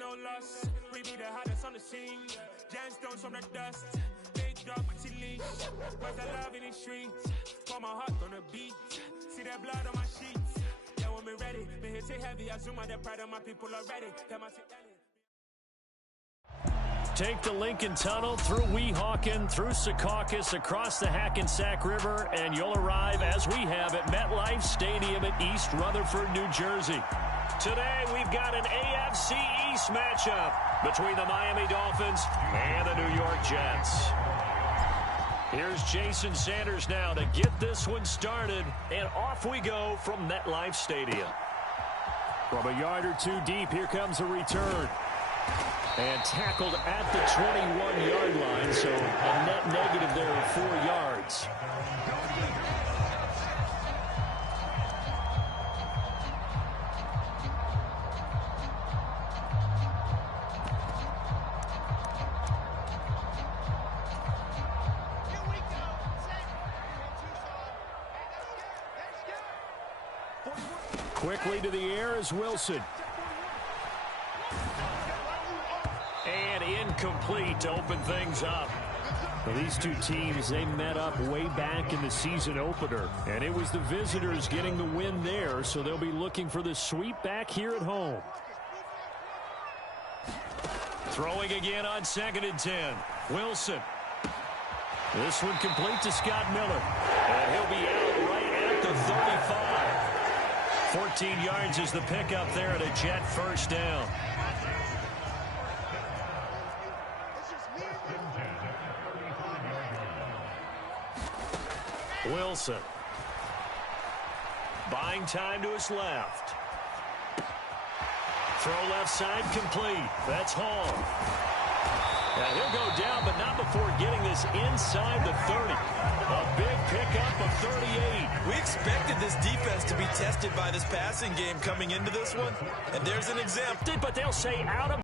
no loss. We be the hottest on the scene. Gemstones from the dust. Big drop with chili. Where's the love in the streets? Pour my heart on the beat. See that blood on my sheets. Yeah, when we ready, me hit it heavy. I zoom out the pride of my people already. Come on, Take the Lincoln Tunnel through Weehawken, through Secaucus, across the Hackensack River, and you'll arrive, as we have, at MetLife Stadium at East Rutherford, New Jersey. Today, we've got an AFC East matchup between the Miami Dolphins and the New York Jets. Here's Jason Sanders now to get this one started, and off we go from MetLife Stadium. From a yard or two deep, here comes a return. And tackled at the 21-yard line, so a net negative there of 4 yards. Quickly to the air is Wilson. And incomplete to open things up. Well, these two teams, they met up way back in the season opener, and it was the visitors getting the win there, so they'll be looking for the sweep back here at home. Throwing again on 2nd and 10. Wilson. This one complete to Scott Miller. And he'll be out right at the 35. 14 yards is the pickup there at a Jet first down. Wilson. Buying time to his left. Throw left side complete. That's Hall. Now he'll go down, but not before getting this inside the 30. A big pickup of 38. We expected this defense to be tested by this passing game coming into this one, and there's an example. But they'll say out of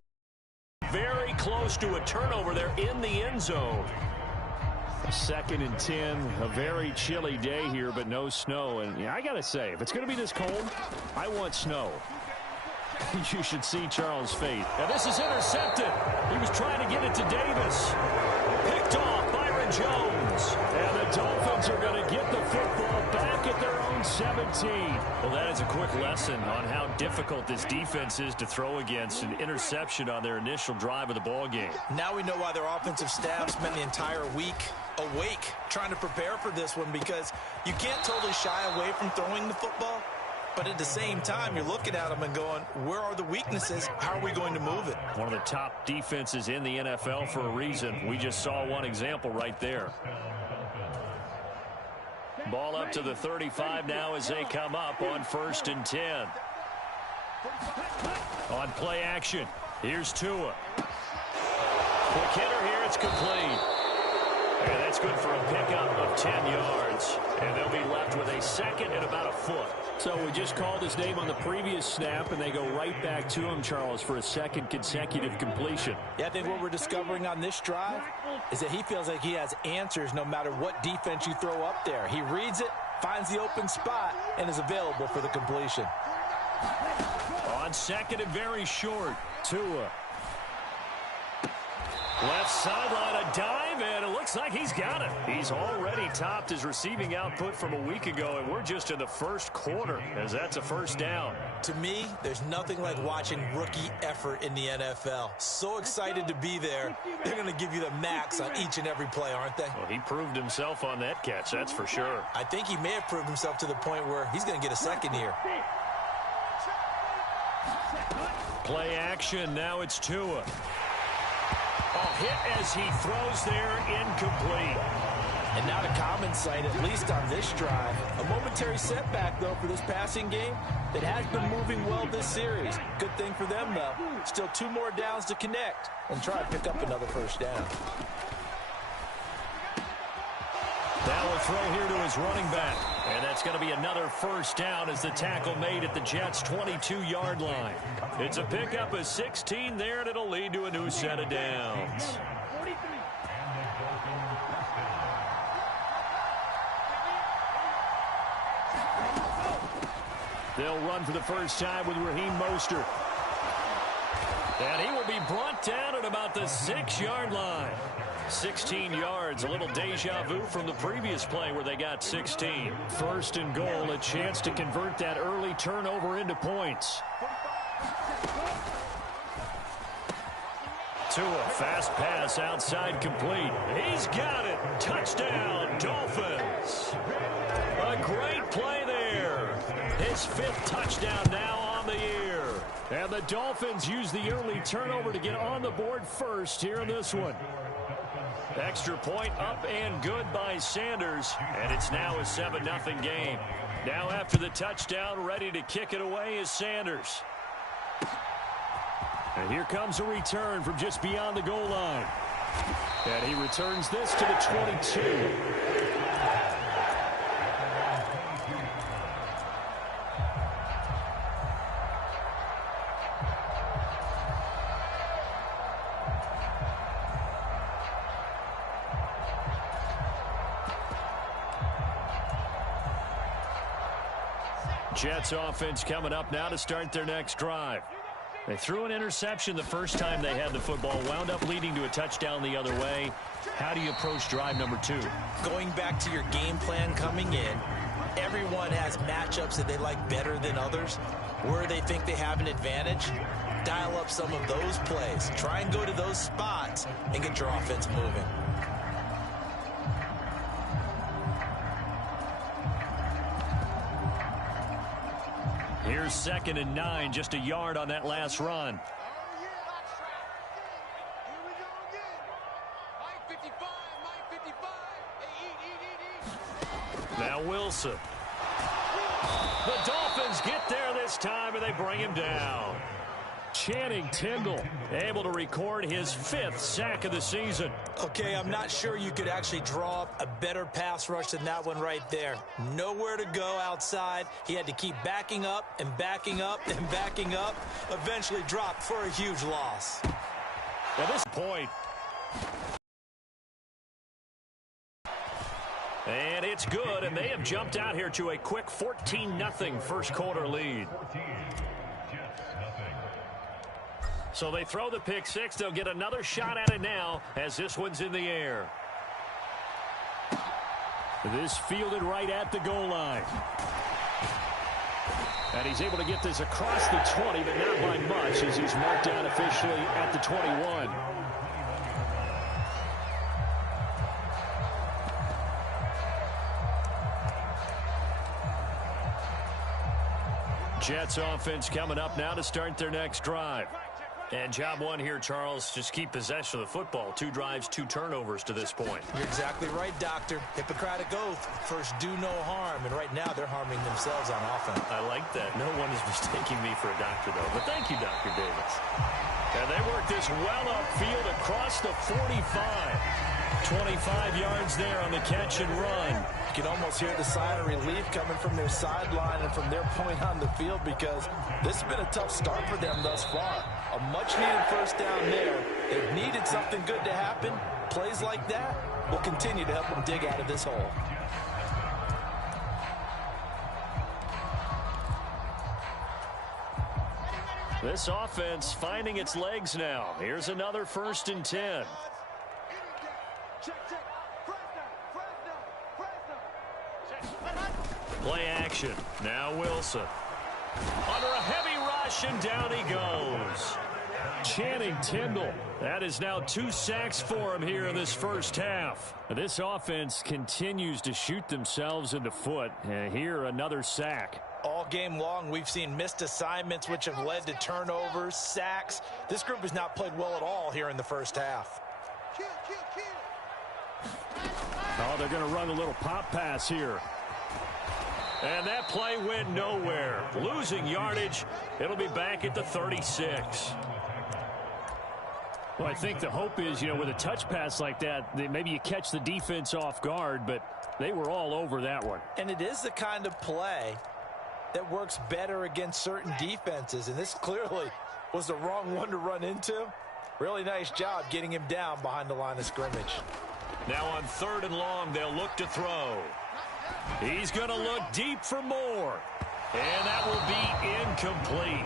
very close to a turnover there in the end zone. 2nd and 10, a very chilly day here, but no snow. And yeah, I got to say, if it's going to be this cold, I want snow. You should see Charles' fate. Now this is intercepted. He was trying to get it to Davis. Picked off Byron Jones. And the Dolphins are going to get the football back at their own 17. Well, that is a quick lesson on how difficult this defense is to throw against. An interception on their initial drive of the ball game. Now we know why their offensive staff spent the entire week awake trying to prepare for this one, because you can't totally shy away from throwing the football. But at the same time, you're looking at them and going, where are the weaknesses? How are we going to move it? One of the top defenses in the NFL for a reason. We just saw one example right there. Ball up to the 35 now as they come up on 1st and 10. On play action, here's Tua. Quick hitter here, it's complete. And that's good for a pickup of 10 yards. And they'll be left with a 2nd and about a foot. So we just called his name on the previous snap, and they go right back to him, Charles, for a 2nd consecutive completion. Yeah, I think what we're discovering on this drive is that he feels like he has answers no matter what defense you throw up there. He reads it, finds the open spot, and is available for the completion. On 2nd and very short, Tua. Left sideline, a dive, and it looks like he's got it. He's already topped his receiving output from a week ago, and we're just in the first quarter, as that's a first down. To me, there's nothing like watching rookie effort in the NFL. So excited to be there. They're going to give you the max on each and every play, aren't they? Well, he proved himself on that catch, that's for sure. I think he may have proved himself to the point where he's going to get a 2nd here. Play action, now it's Tua. Hit as he throws there, incomplete. And not a common sight, at least on this drive. A momentary setback, though, for this passing game that has been moving well this series. Good thing for them, though. Still 2 more downs to connect and try to pick up another first down. Now a throw here to his running back. And that's going to be another first down as the tackle made at the Jets' 22-yard line. It's a pickup of 16 there, and it'll lead to a new set of downs. They'll run for the first time with Raheem Mostert. And he will be brought down at about the 6-yard line. 16 yards, a little deja vu from the previous play where they got 16. First and goal, a chance to convert that early turnover into points. Tua, fast pass outside complete. He's got it. Touchdown, Dolphins. A great play there. His 5th touchdown now on the year. And the Dolphins use the early turnover to get on the board first here in this one. Extra point up and good by Sanders. And it's now a 7-0 game. Now after the touchdown, ready to kick it away is Sanders. And here comes a return from just beyond the goal line. And he returns this to the 22. Jets offense coming up now to start their next drive. They threw an interception the first time they had the football, wound up leading to a touchdown the other way. How do you approach drive number 2? Going back to your game plan coming in, everyone has matchups that they like better than others. Where they think they have an advantage, dial up some of those plays. Try and go to those spots and get your offense moving. Here's 2nd and 9, just a yard on that last run. Now Wilson. The Dolphins get there this time, and they bring him down. Channing Tindall able to record his 5th sack of the season. Okay, I'm not sure you could actually draw up a better pass rush than that one right there. Nowhere to go outside. He had to keep backing up and backing up and backing up. Eventually dropped for a huge loss. At this point. And it's good, and they have jumped out here to a quick 14-0 first quarter lead. So they throw the pick 6. They'll get another shot at it now as this one's in the air. This fielded right at the goal line. And he's able to get this across the 20, but not by much as he's marked down officially at the 21. Jets offense coming up now to start their next drive. And job one here, Charles, just keep possession of the football. 2 drives, 2 turnovers to this point. You're exactly right, Doctor. Hippocratic oath, first do no harm. And right now they're harming themselves on offense. I like that. No one is mistaking me for a doctor, though. But thank you, Dr. Davis. And they work this well upfield across the 45. 25 yards there on the catch and run. You can almost hear the sigh of relief coming from their sideline and from their point on the field because this has been a tough start for them thus far. A much-needed first down there. They've needed something good to happen. Plays like that will continue to help them dig out of this hole. This offense finding its legs now. Here's another 1st and 10. Play action. Now Wilson. Under a heavy rush, and down he goes. Channing Tindall. That is now 2 sacks for him here in this first half. This offense continues to shoot themselves in the foot. And here, another sack. All game long, we've seen missed assignments, which have led to turnovers, sacks. This group has not played well at all here in the first half. Oh, they're going to run a little pop pass here. And that play went nowhere. Losing yardage. It'll be back at the 36. Well, I think the hope is, with a touch pass like that, maybe you catch the defense off guard, but they were all over that one. And it is the kind of play that works better against certain defenses, and this clearly was the wrong one to run into. Really nice job getting him down behind the line of scrimmage. Now on 3rd and long, they'll look to throw. He's going to look deep for more. And that will be incomplete.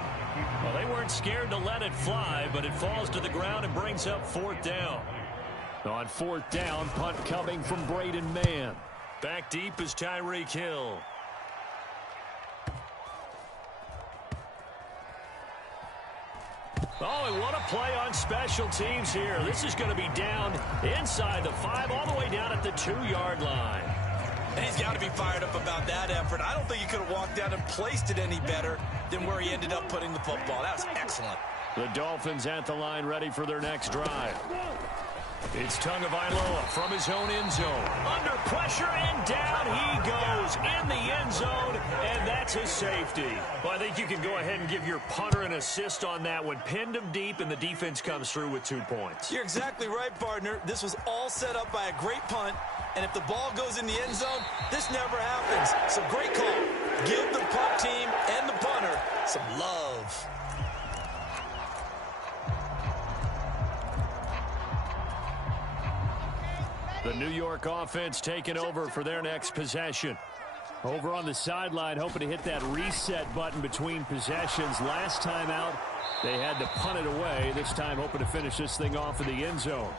Well, they weren't scared to let it fly, but it falls to the ground and brings up 4th down. On 4th down, punt coming from Braden Mann. Back deep is Tyreek Hill. Oh, and what a play on special teams here. This is going to be down inside the 5, all the way down at the 2-yard line. And he's got to be fired up about that effort. I don't think he could have walked down and placed it any better than where he ended up putting the football. That was excellent. The Dolphins at the line, ready for their next drive. It's Tagovailoa from his own end zone. Under pressure, and down he goes in the end zone, and that's a safety. Well, I think you can go ahead and give your punter an assist on that one. Pinned him deep, and the defense comes through with 2 points. You're exactly right, partner. This was all set up by a great punt, and if the ball goes in the end zone, this never happens. So great call. Give the punt team and the punter some love. The New York offense taking over for their next possession. Over on the sideline, hoping to hit that reset button between possessions. Last time out, they had to punt it away. This time, hoping to finish this thing off in the end zone.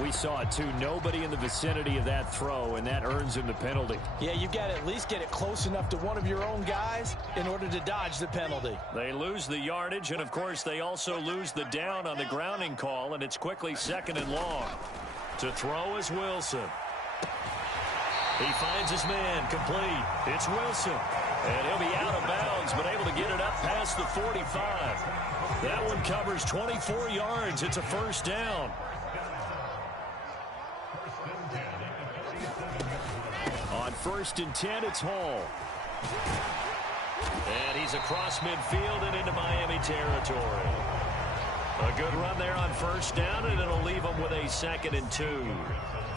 We saw it, too. Nobody in the vicinity of that throw, and that earns him the penalty. Yeah, you've got to at least get it close enough to one of your own guys in order to dodge the penalty. They lose the yardage, and, of course, they also lose the down on the grounding call, and it's quickly 2nd and long. To throw is Wilson. He finds his man, complete. It's Wilson. And he'll be out of bounds, but able to get it up past the 45. That one covers 24 yards. It's a 1st down. On 1st and 10, it's Hall. And he's across midfield and into Miami territory. A good run there on 1st down, and it'll leave them with a 2nd and 2.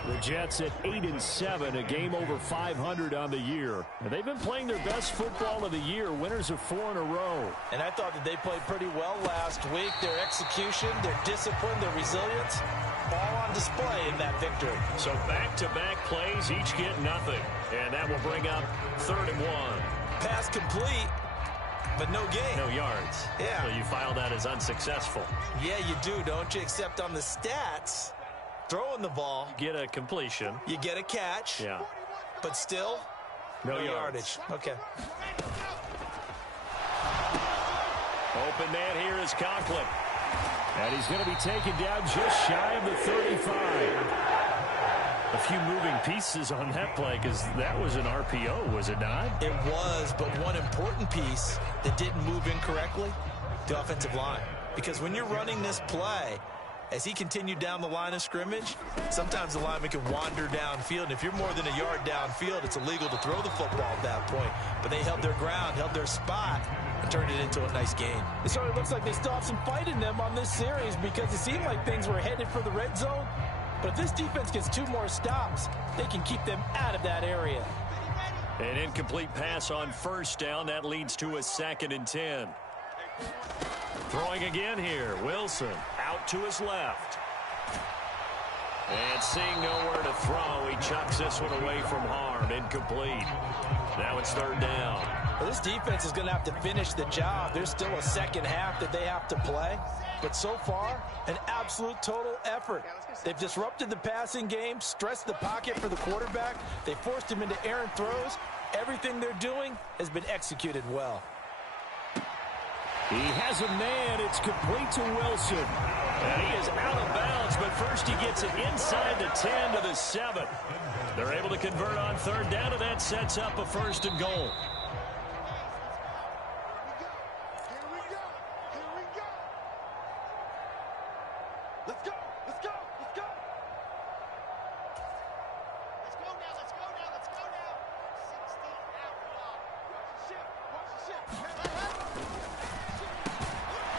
The Jets at 8-7, a game over 500 on the year. And they've been playing their best football of the year, winners of 4 in a row. And I thought that they played pretty well last week. Their execution, their discipline, their resilience, all on display in that victory. So back-to-back plays, each get nothing. And that will bring up 3rd and 1. Pass complete, but no gain. No yards. Yeah. So you file that as unsuccessful. Yeah, you do, don't you? Except on the stats, throwing the ball, Get a completion. you get a catch. Yeah. But still, No yardage. Okay. Open man here is Conklin. And he's going to be taken down just shy of the 35. A few moving pieces on that play because that was an RPO, was it not? It was, but one important piece that didn't move incorrectly, the offensive line. Because when you're running this play, as he continued down the line of scrimmage, sometimes the lineman can wander downfield. And if you're more than a yard downfield, it's illegal to throw the football at that point. But they held their ground, held their spot, and turned it into a nice gain. It sort of looks like they still have some fight in them on this series because it seemed like things were headed for the red zone. But if this defense gets 2 more stops, they can keep them out of that area. An incomplete pass on 1st down. That leads to a 2nd and 10. Throwing again here. Wilson out to his left. And seeing nowhere to throw, he chucks this one away from harm. Incomplete. Now it's 3rd down. Well, this defense is going to have to finish the job. There's still a second half that they have to play. But so far, an absolute total effort. They've disrupted the passing game, stressed the pocket for the quarterback. They forced him into errant throws. Everything they're doing has been executed well. He has a man. It's complete to Wilson. And he is out of bounds, but first he gets it inside the 10 to the 7. They're able to convert on 3rd down, and that sets up a 1st and goal.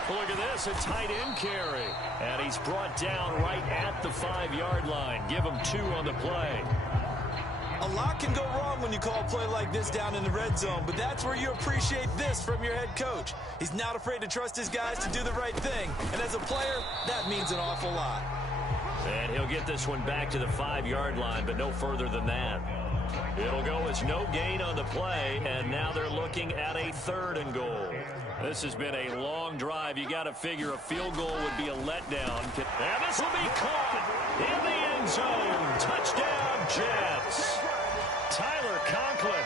Look at this, a tight end carry. And he's brought down right at the 5-yard line. Give him 2 on the play. A lot can go wrong when you call a play like this down in the red zone, but that's where you appreciate this from your head coach. He's not afraid to trust his guys to do the right thing. And as a player, that means an awful lot. And he'll get this one back to the 5-yard line, but no further than that. It'll go as no gain on the play, and now they're looking at a 3rd and goal. This has been a long drive. You got to figure a field goal would be a letdown. And this will be caught in the end zone. Touchdown, Jets. Tyler Conklin,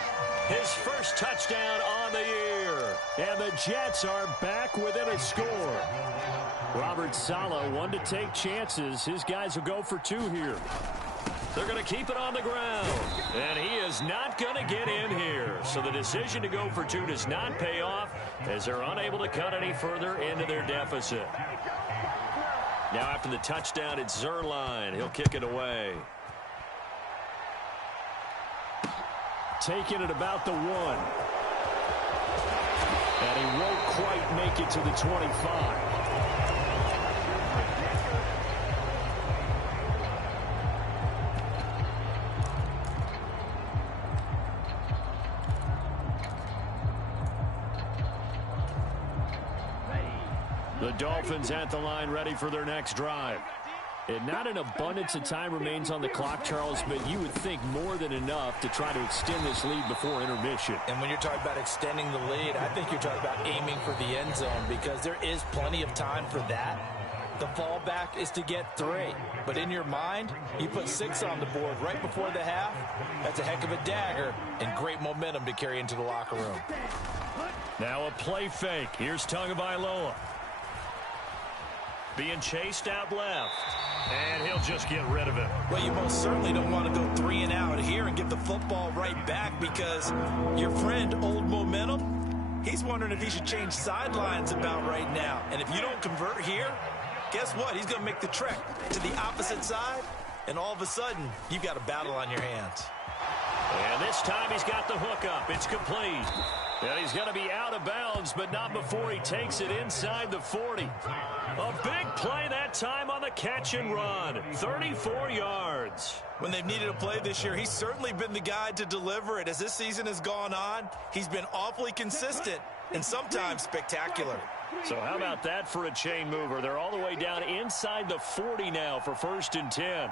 his first touchdown on the year. And the Jets are back within a score. Robert Saleh, one to take chances. His guys will go for 2 here. They're going to keep it on the ground. And he is not going to get in here. So the decision to go for 2 does not pay off as they're unable to cut any further into their deficit. Now after the touchdown, it's Zerline. He'll kick it away. Taking it about the 1. And he won't quite make it to the 25. The Dolphins at the line ready for their next drive. And not an abundance of time remains on the clock, Charles, but you would think more than enough to try to extend this lead before intermission. And when you're talking about extending the lead, I think you're talking about aiming for the end zone because there is plenty of time for that. The fallback is to get 3. But in your mind, you put 6 on the board right before the half. That's a heck of a dagger and great momentum to carry into the locker room. Now a play fake. Here's Tagovailoa. Being chased out left. And he'll just get rid of it. Well, you most certainly don't want to go 3 and out here and get the football right back because your friend, Old Momentum, he's wondering if he should change sidelines about right now. And if you don't convert here, guess what? He's going to make the trek to the opposite side, and all of a sudden, you've got a battle on your hands. And this time he's got the hook up. It's complete. And he's going to be out of bounds, but not before he takes it inside the 40. A big play that time on the catch and run. 34 yards. When they've needed a play this year, he's certainly been the guy to deliver it. As this season has gone on, he's been awfully consistent and sometimes spectacular. So how about that for a chain mover? They're all the way down inside the 40 now for 1st and 10.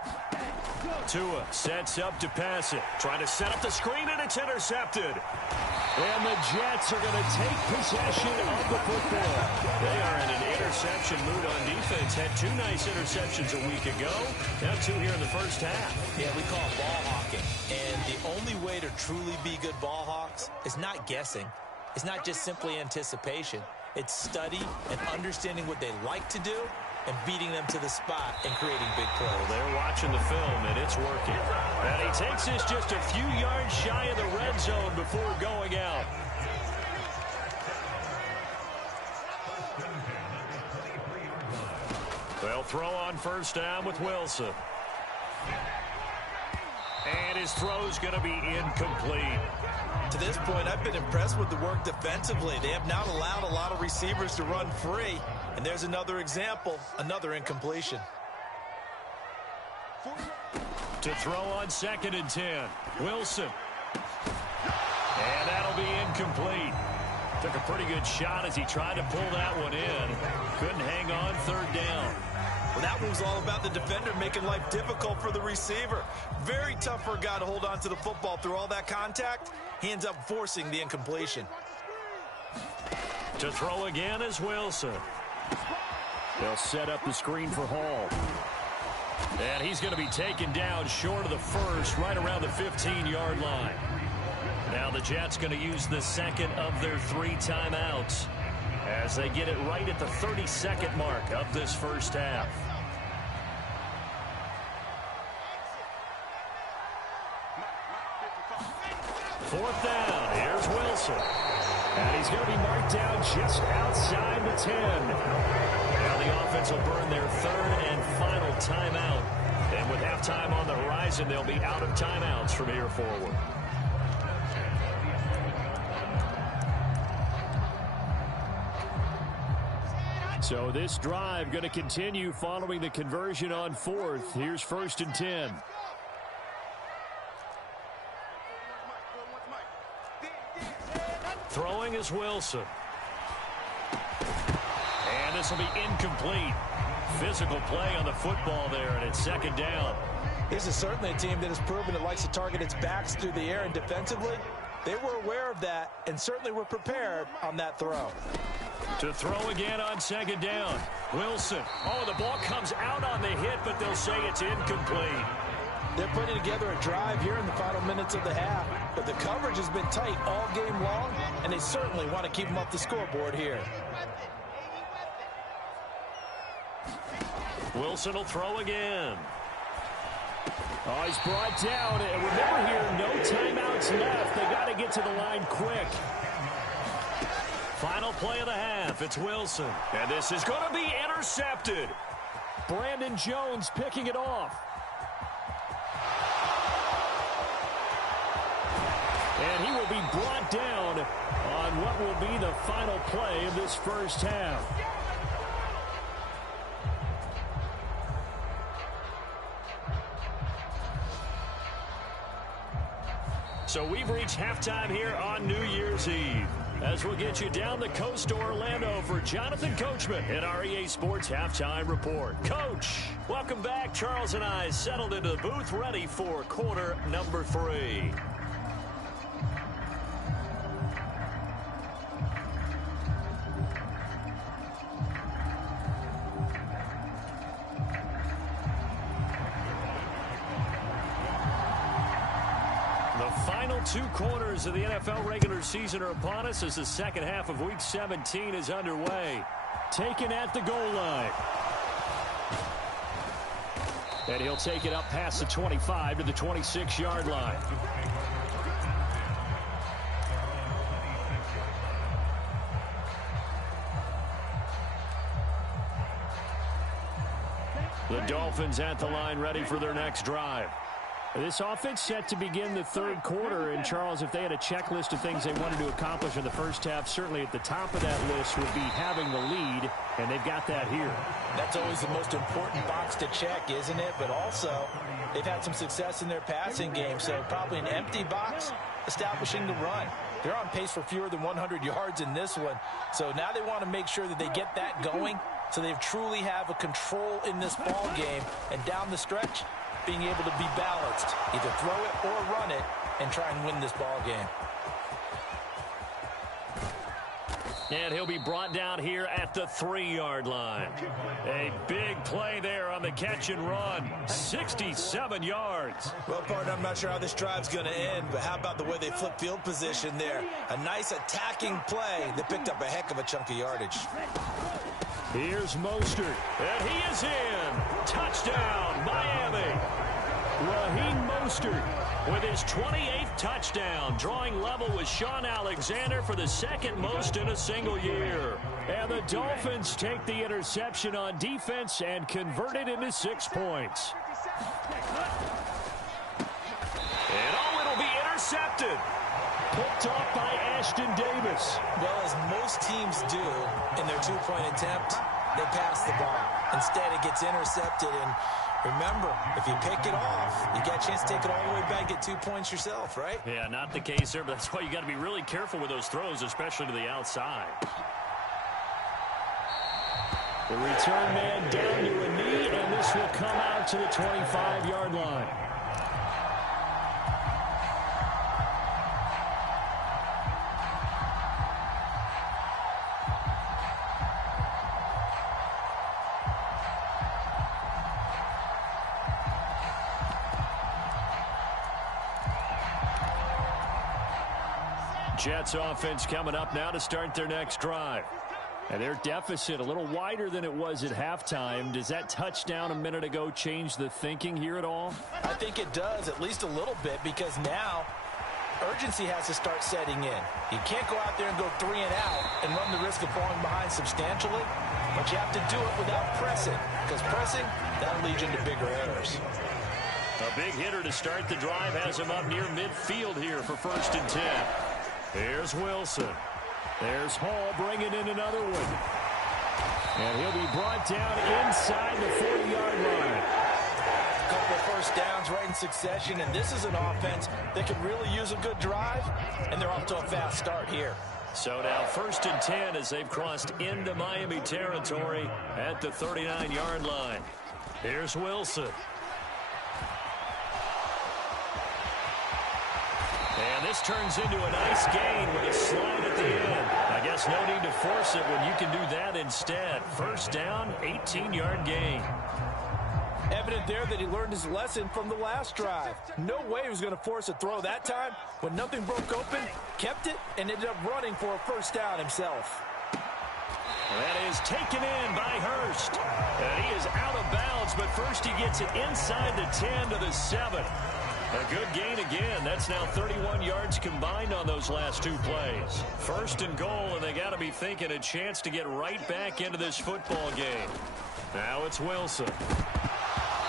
Tua sets up to pass it. Trying to set up the screen, and it's intercepted. And the Jets are going to take possession of the football. They are in an interception mood on defense. Had 2 nice interceptions a week ago. Now 2 here in the first half. Yeah, we call it ball hawking. And the only way to truly be good ball hawks is not guessing. It's not just simply anticipation. It's study and understanding what they like to do and beating them to the spot and creating big plays. Well, they're watching the film, and it's working. And he takes this just a few yards shy of the red zone before going out. They'll throw on 1st down with Wilson. And his throw's going to be incomplete. To this point, I've been impressed with the work defensively. They have not allowed a lot of receivers to run free. And there's another example, another incompletion. To throw on 2nd and 10. Wilson. And that'll be incomplete. Took a pretty good shot as he tried to pull that one in. Couldn't hang on 3rd down. Well, that one was all about the defender making life difficult for the receiver. Very tough for a guy to hold on to the football through all that contact. He ends up forcing the incompletion. To throw again is Wilson. They'll set up the screen for Hall. And he's going to be taken down short of the 1st, right around the 15-yard line. Now the Jets going to use the 2nd of their 3 timeouts as they get it right at the 32nd mark of this first half. Fourth down. Here's Wilson. And he's going to be marked down just outside the 10. Now the offense will burn their 3rd and final timeout. And with halftime on the horizon, they'll be out of timeouts from here forward. So this drive going to continue following the conversion on 4th. Here's 1st and 10. Throwing is Wilson. And this will be incomplete. Physical play on the football there, and it's 2nd down. This is certainly a team that has proven it likes to target its backs through the air, and defensively, they were aware of that and certainly were prepared on that throw. To throw again on second down. Wilson. Oh, the ball comes out on the hit, but they'll say it's incomplete. They're putting together a drive here in the final minutes of the half, but the coverage has been tight all game long, and they certainly want to keep them off the scoreboard here. Wilson will throw again. Oh, he's brought down. And remember here, no timeouts left. They got to get to the line quick. Final play of the half. It's Wilson. And this is going to be intercepted. Brandon Jones picking it off. And he will be brought down on what will be the final play of this first half. So we've reached halftime here on New Year's Eve. As we'll get you down the coast to Orlando for Jonathan Coachman at our EA Sports Halftime Report. Coach, welcome back. Charles and I settled into the booth ready for quarter number 3. Final 2 quarters of the NFL regular season are upon us as the second half of Week 17 is underway. Taken at the goal line. And he'll take it up past the 25 to the 26-yard line. The Dolphins at the line ready for their next drive. This offense set to begin the third quarter, and Charles, if they had a checklist of things they wanted to accomplish in the first half, certainly at the top of that list would be having the lead, and they've got that here. That's always the most important box to check, isn't it? But also, they've had some success in their passing game, so probably an empty box establishing the run. They're on pace for fewer than 100 yards in this one, so now they want to make sure that they get that going so they truly have a control in this ball game, and down the stretch, being able to be balanced, either throw it or run it, and try and win this ball game. And he'll be brought down here at the 3-yard line. A big play there on the catch and run. 67 yards. Well, partner, I'm not sure how this drive's going to end, but how about the way they flip field position there? A nice attacking play that picked up a heck of a chunk of yardage. Here's Mostert, and he is in. Touchdown, Miami. Raheem Mostert with his 28th touchdown, drawing level with Sean Alexander for the second most in a single year. And the Dolphins take the interception on defense and convert it into 6 points. And it'll be intercepted. Picked off by Ashton Davis. Well, as most teams do in their 2-point attempt, they pass the ball. Instead, it gets intercepted. And remember, if you pick it off, you get a chance to take it all the way back, get 2 points yourself, right? Yeah, not the case there, but that's why you got to be really careful with those throws, especially to the outside. The return man down to a knee, and this will come out to the 25-yard line. Jets offense coming up now to start their next drive. And their deficit a little wider than it was at halftime. Does that touchdown a minute ago change the thinking here at all? I think it does, at least a little bit, because now urgency has to start setting in. You can't go out there and go 3 and out and run the risk of falling behind substantially, but you have to do it without pressing, because pressing, that'll lead you into bigger errors. A big hitter to start the drive has him up near midfield here for 1st and 10. Here's Wilson. There's Hall bringing in another one. And he'll be brought down inside the 40-yard line. A couple of first downs right in succession, and this is an offense that could really use a good drive, and they're off to a fast start here. So now 1st and 10 as they've crossed into Miami territory at the 39-yard line. Here's Wilson. And this turns into a nice gain with a slide at the end. I guess no need to force it when you can do that instead. First down, 18-yard gain. Evident there that he learned his lesson from the last drive. No way he was going to force a throw that time. When nothing broke open, kept it, and ended up running for a first down himself. That is taken in by Hurst. And he is out of bounds, but first he gets it inside the 10 to the 7. A good gain again. That's now 31 yards combined on those last two plays. First and goal, and they got to be thinking a chance to get right back into this football game. Now it's Wilson.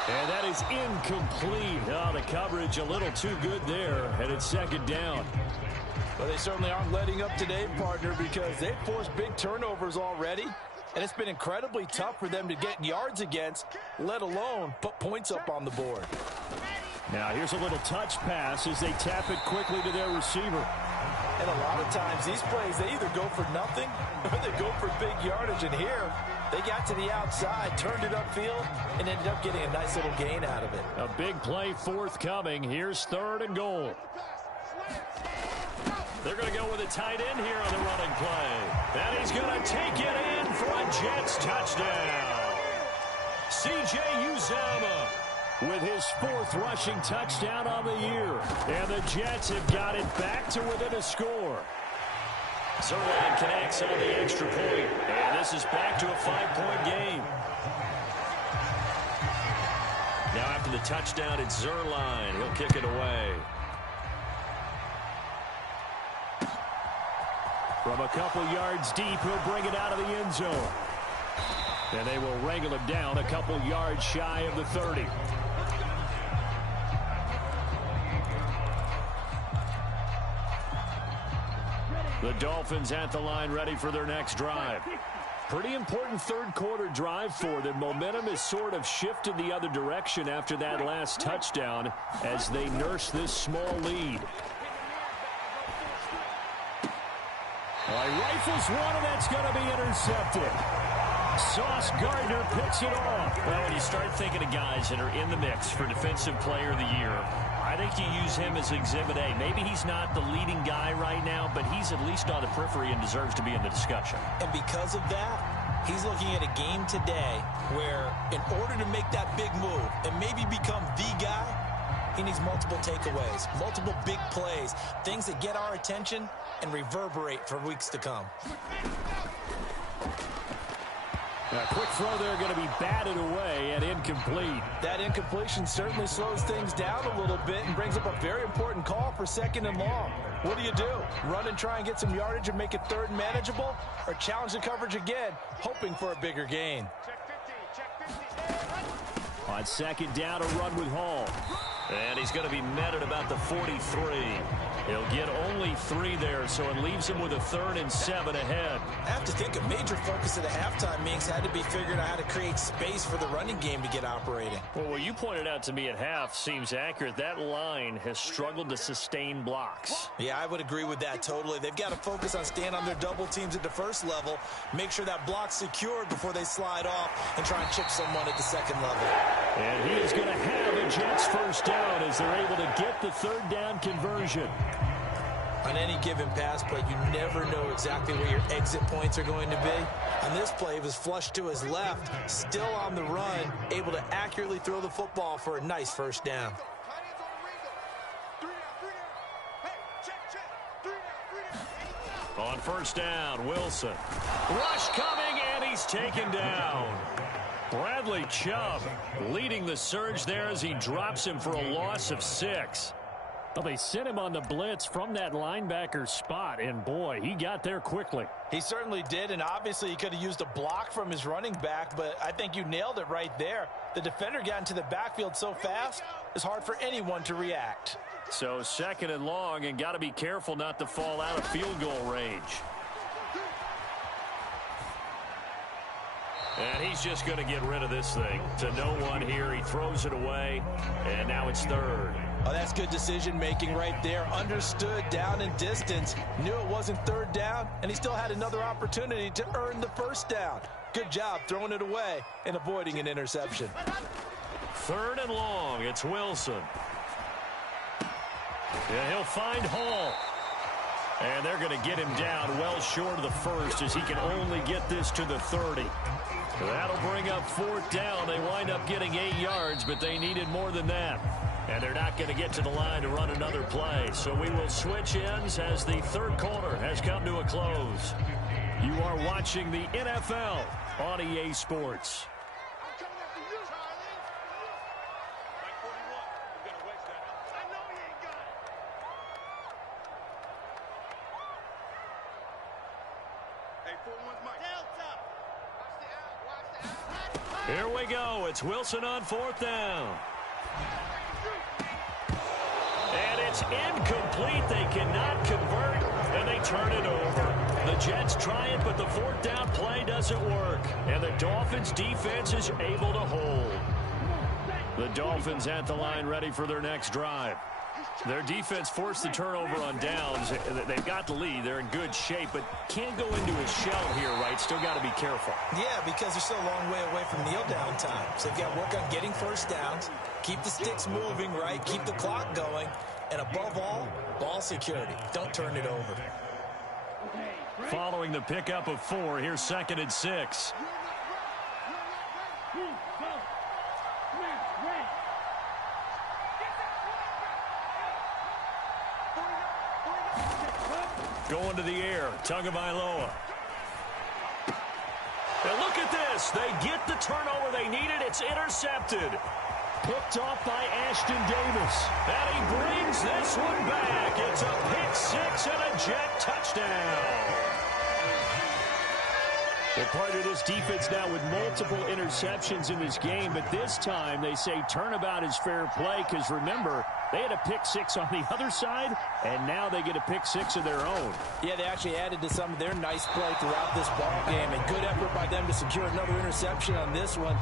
And that is incomplete. Oh, the coverage a little too good there, and it's second down. Well, they certainly aren't letting up today, partner, because they've forced big turnovers already, and it's been incredibly tough for them to get yards against, let alone put points up on the board. Now here's a little touch pass as they tap it quickly to their receiver. And a lot of times these plays, they either go for nothing or they go for big yardage. And here, they got to the outside, turned it upfield, and ended up getting a nice little gain out of it. A big play forthcoming. Here's third and goal. They're going to go with a tight end here on the running play. And he's going to take it in for a Jets touchdown. C.J. Uzomah with his fourth rushing touchdown on the year. And the Jets have got it back to within a score. Zerline connects on the extra point. And this is back to a 5-point game. Now after the touchdown, it's Zerline. He'll kick it away. From a couple yards deep, he'll bring it out of the end zone. And they will wrangle him down a couple yards shy of the 30. The Dolphins at the line ready for their next drive. Pretty important third quarter drive for them. Momentum has sort of shifted the other direction after that last touchdown as they nurse this small lead. Well, he rifles one, and that's going to be intercepted. Sauce Gardner picks it off. Well, when you start thinking of guys that are in the mix for Defensive Player of the Year, I think you use him as Exhibit A. Maybe he's not the leading guy right now, but he's at least on the periphery and deserves to be in the discussion. And because of that, he's looking at a game today where in order to make that big move and maybe become the guy, he needs multiple takeaways, multiple big plays, things that get our attention and reverberate for weeks to come. A quick throw there going to be batted away and incomplete. That incompletion certainly slows things down a little bit and brings up a very important call for second and long. What do? Run and try and get some yardage and make it third and manageable? Or challenge the coverage again, hoping for a bigger gain? On second down, a run with Hall. And he's going to be met at about the 43. He'll get only 3 there, so it leaves him with a 3rd and 7 ahead. I have to think a major focus of the halftime meetings had to be figuring out how to create space for the running game to get operating. Well, what you pointed out to me at half seems accurate. That line has struggled to sustain blocks. Yeah, I would agree with that totally. They've got to focus on staying on their double teams at the first level, make sure that block's secured before they slide off and try and chip someone at the second level. And he is going to have a Jets first down as they're able to get the 3rd down conversion. On any given pass play, you never know exactly where your exit points are going to be. On this play, he was flushed to his left, still on the run, able to accurately throw the football for a nice first down. On first down, Wilson. Rush coming, and he's taken down. Bradley Chubb leading the surge there as he drops him for a loss of 6. Well, they sent him on the blitz from that linebacker spot, and boy, he got there quickly. He certainly did, and obviously he could have used a block from his running back, but I think you nailed it right there. The defender got into the backfield so fast, it's hard for anyone to react. So second and long, and got to be careful not to fall out of field goal range. And he's just going to get rid of this thing. To no one here, he throws it away, and now it's 3rd. Oh, that's good decision-making right there. Understood down and distance. Knew it wasn't 3rd down, and he still had another opportunity to earn the first down. Good job throwing it away and avoiding an interception. 3rd and long, it's Wilson. Yeah, he'll find Hall. And they're going to get him down well short of the first as he can only get this to the 30. That'll bring up 4th down. They wind up getting 8 yards, but they needed more than that. And they're not going to get to the line to run another play. So we will switch ends as the third quarter has come to a close. You are watching the NFL on EA Sports. Here we go. It's Wilson on 4th down. And it's incomplete. They cannot convert, and they turn it over. The Jets try it, but the 4th down play doesn't work. And the Dolphins defense is able to hold. The Dolphins at the line ready for their next drive. Their defense forced the turnover on downs. They've got the lead. They're in good shape, but can't go into a shell here, right? Still got to be careful. Yeah, because they're still a long way away from kneel down time. So they've got to work on getting first downs, keep the sticks moving, right? Keep the clock going. And above all, ball security. Don't turn it over. Following the pickup of 4, here's 2nd and 6. Going to the air, Tagovailoa. And look at this. They get the turnover they needed. It's intercepted. Picked off by Ashton Davis. And he brings this one back. It's a pick 6 and a Jet touchdown. They're part of this defense now with multiple interceptions in this game, but this time they say turnabout is fair play because, remember, they had a pick 6 on the other side, and now they get a pick 6 of their own. Yeah, they actually added to some of their nice play throughout this ball game, and good effort by them to secure another interception on this one.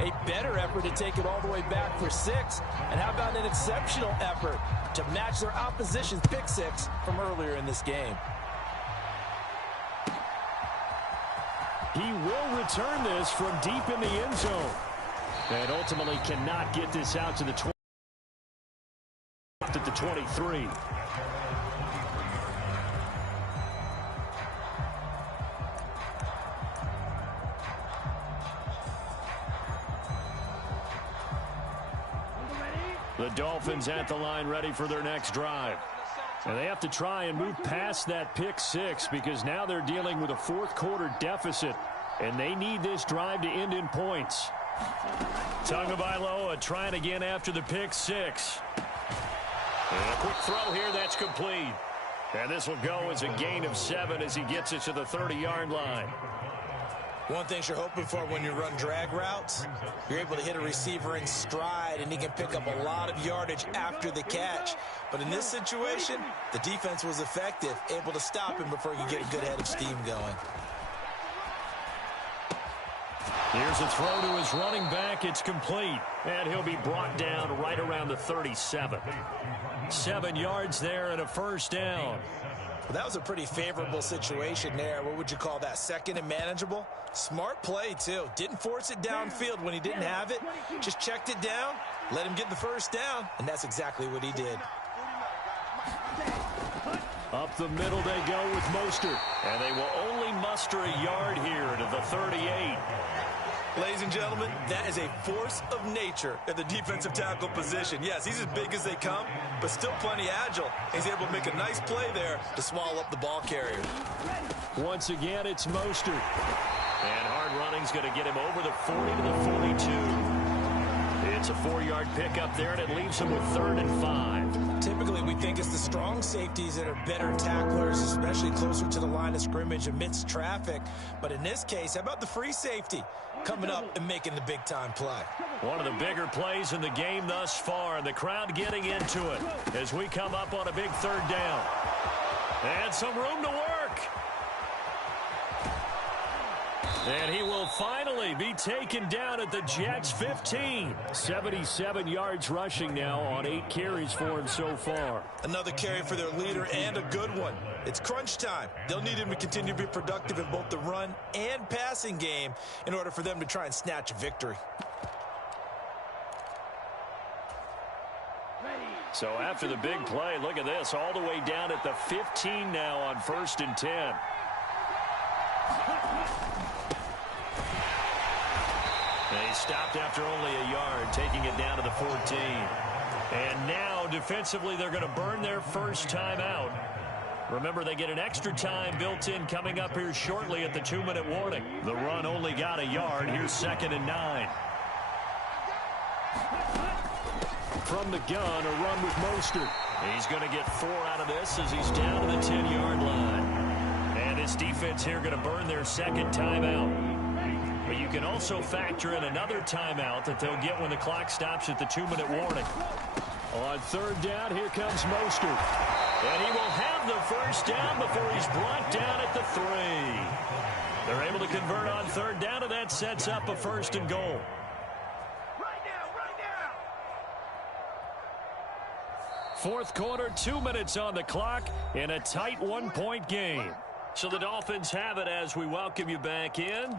A better effort to take it all the way back for 6, and how about an exceptional effort to match their opposition's pick 6 from earlier in this game. He will return this from deep in the end zone. And ultimately cannot get this out to the 20. At the 23. The Dolphins at the line ready for their next drive. And they have to try and move past that pick 6 because now they're dealing with a 4th quarter deficit. And they need this drive to end in points. Tagovailoa trying again after the pick 6. And a quick throw here, that's complete. And this will go as a gain of 7 as he gets it to the 30-yard line. One thing you're hoping for when you run drag routes, you're able to hit a receiver in stride, and he can pick up a lot of yardage after the catch. But in this situation, the defense was effective, able to stop him before he could get a good head of steam going. Here's a throw to his running back. It's complete. And he'll be brought down right around the 37. 7 yards there and a first down. Well, that was a pretty favorable situation there. What would you call that? 2nd and manageable? Smart play, too. Didn't force it downfield when he didn't have it. Just checked it down, let him get the first down, and that's exactly what he did. Up the middle they go with Mostert. And they will only muster a yard here to the 38. Ladies and gentlemen, that is a force of nature at the defensive tackle position. Yes, he's as big as they come, but still plenty agile. He's able to make a nice play there to swallow up the ball carrier. Once again, it's Mostert. And hard running's going to get him over the 40 to the 42. It's a 4-yard pickup there, and it leaves him with 3rd and 5. Typically, we think it's the strong safeties that are better tacklers, especially closer to the line of scrimmage amidst traffic. But in this case, how about the free safety coming up and making the big-time play? One of the bigger plays in the game thus far, and the crowd getting into it as we come up on a big 3rd down. And some room to work. And he will finally be taken down at the Jets' 15. 77 yards rushing now on 8 carries for him so far. Another carry for their leader and a good one. It's crunch time. They'll need him to continue to be productive in both the run and passing game in order for them to try and snatch a victory. So after the big play, look at this, all the way down at the 15 now on 1st and 10. And he stopped after only a yard, taking it down to the 14. And now, defensively, they're going to burn their first timeout. Remember, they get an extra time built in coming up here shortly at the 2-minute warning. The run only got a yard. Here's 2nd and 9. From the gun, a run with Mostert. He's going to get 4 out of this as he's down to the 10-yard line. And his defense here going to burn their second timeout. But you can also factor in another timeout that they'll get when the clock stops at the 2-minute warning. On 3rd down, here comes Mostert. And he will have the first down before he's brought down at the 3. They're able to convert on 3rd down, and that sets up a 1st and goal. Fourth quarter, 2 minutes on the clock in a tight 1-point game. So the Dolphins have it as we welcome you back in.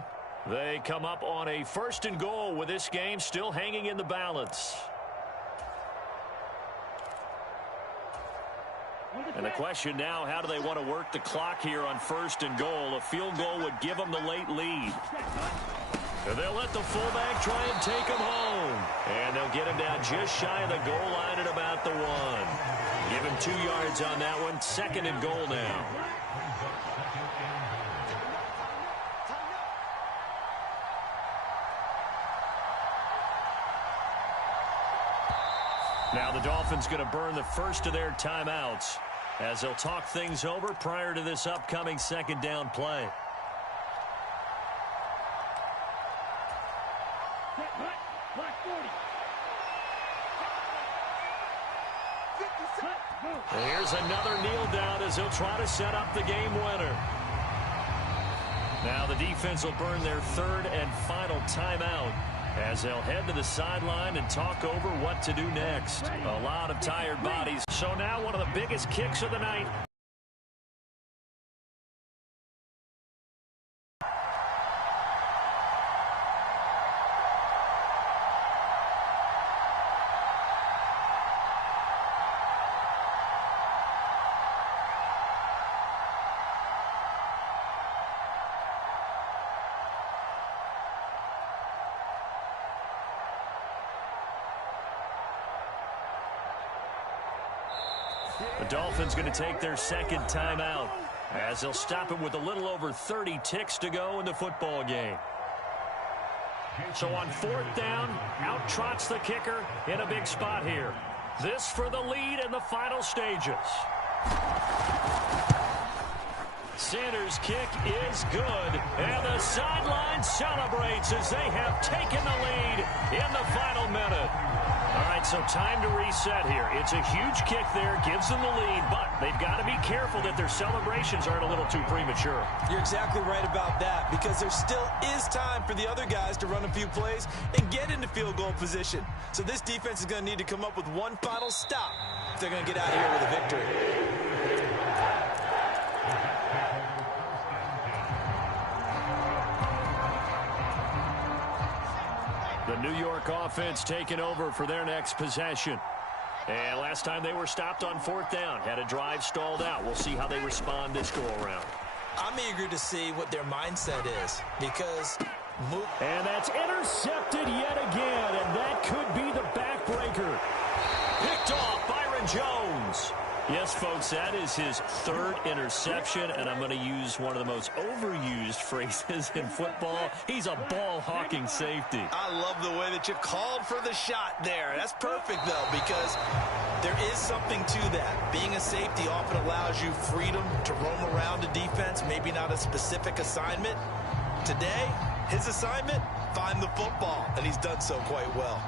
They come up on a 1st and goal with this game still hanging in the balance. And the question now, how do they want to work the clock here on 1st and goal? A field goal would give them the late lead. And they'll let the fullback try and take him home. And they'll get him down just shy of the goal line at about the 1. Give him 2 yards on that one. 2nd and goal now. Now the Dolphins going to burn the first of their timeouts as they'll talk things over prior to this upcoming 2nd down play. Here's another kneel down as he'll try to set up the game winner. Now the defense will burn their 3rd and final timeout as they'll head to the sideline and talk over what to do next. A lot of tired bodies. So now one of the biggest kicks of the night. The Dolphins going to take their 2nd timeout as they'll stop it with a little over 30 ticks to go in the football game. So on 4th down, out trots the kicker in a big spot here. This for the lead in the final stages. Sanders' kick is good, and the sideline celebrates as they have taken the lead in the final minute. All right, so time to reset here. It's a huge kick there, gives them the lead, but they've got to be careful that their celebrations aren't a little too premature. You're exactly right about that, because there still is time for the other guys to run a few plays and get into field goal position. So this defense is going to need to come up with one final stop if they're going to get out of here with a victory. The New York offense taking over for their next possession. And last time they were stopped on 4th down, had a drive stalled out. We'll see how they respond this go-around. I'm eager to see what their mindset is because... And that's intercepted yet again, and that could be the backbreaker. Picked off Byron Jones. Yes, folks, that is his 3rd interception, and I'm going to use one of the most overused phrases in football. He's a ball-hawking safety. I love the way that you called for the shot there. That's perfect, though, because there is something to that. Being a safety often allows you freedom to roam around a defense, maybe not a specific assignment. Today, his assignment, find the football, and he's done so quite well.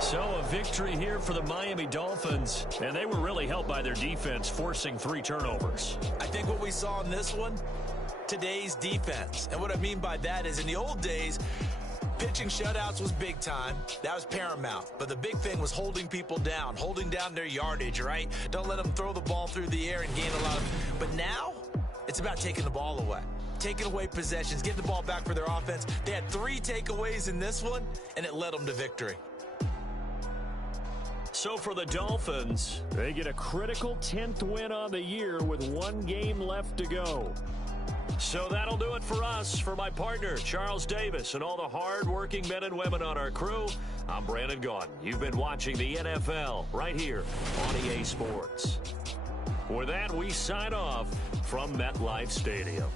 So a victory here for the Miami Dolphins, and they were really helped by their defense, forcing 3 turnovers. I think what we saw in this one, today's defense. And what I mean by that is in the old days, pitching shutouts was big time. That was paramount. But the big thing was holding people down, holding down their yardage, right? Don't let them throw the ball through the air and gain a lot of... But now, it's about taking the ball away. taking away possessions, getting the ball back for their offense. They had 3 takeaways in this one, and it led them to victory. So for the Dolphins, they get a critical 10th win on the year with 1 game left to go. So that'll do it for us. For my partner, Charles Davis, and all the hard-working men and women on our crew, I'm Brandon Gaudin. You've been watching the NFL right here on EA Sports. With that, we sign off from MetLife Stadium.